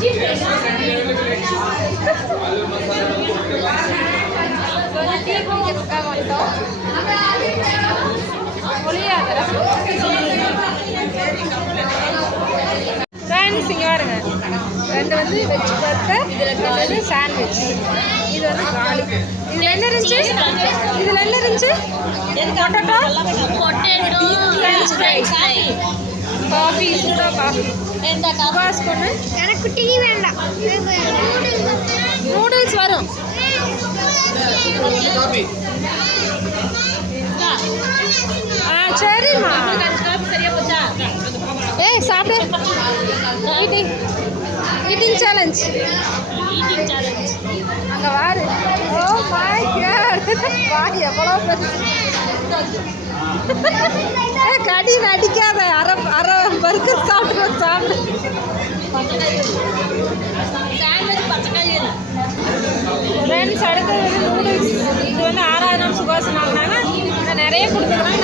Tea குடிக்கிறதுக்காக வந்துட்டோம். Friends இங்கே பாருங்க, ரெண்டு வந்து வெஜ் பர்கர், இது வந்து சாண்ட்விச், இது வந்து காலி. இதில் என்ன இருந்துச்சு? இதில் என்ன இருந்துச்சு? பொட்டேட்டோ, ஃப்ரெஞ்ச் ஃப்ரைஸ், காஃபி, சூடா காஃபி. பாஸ் பண்ணு. எனக்கு டீ வேண்டாம், நூடுல்ஸ் வரும். சரிம்மா. ஏய் சாப்பிடு. Eating challenge. அங்கே வாரு. ஓ மை காட், வாடி எவ்வளோ கடி நடிக்காத. அரை அரை பர்கர் சாப்பிட்டு சாப்பிடு. ஃப்ரெண்ட்ஸ் அடுத்தது வந்து நூடுல்ஸ். இது வந்து 6,000 சுகாசம் வாங்கினாங்க. நிறைய கொடுத்துருக்காங்க.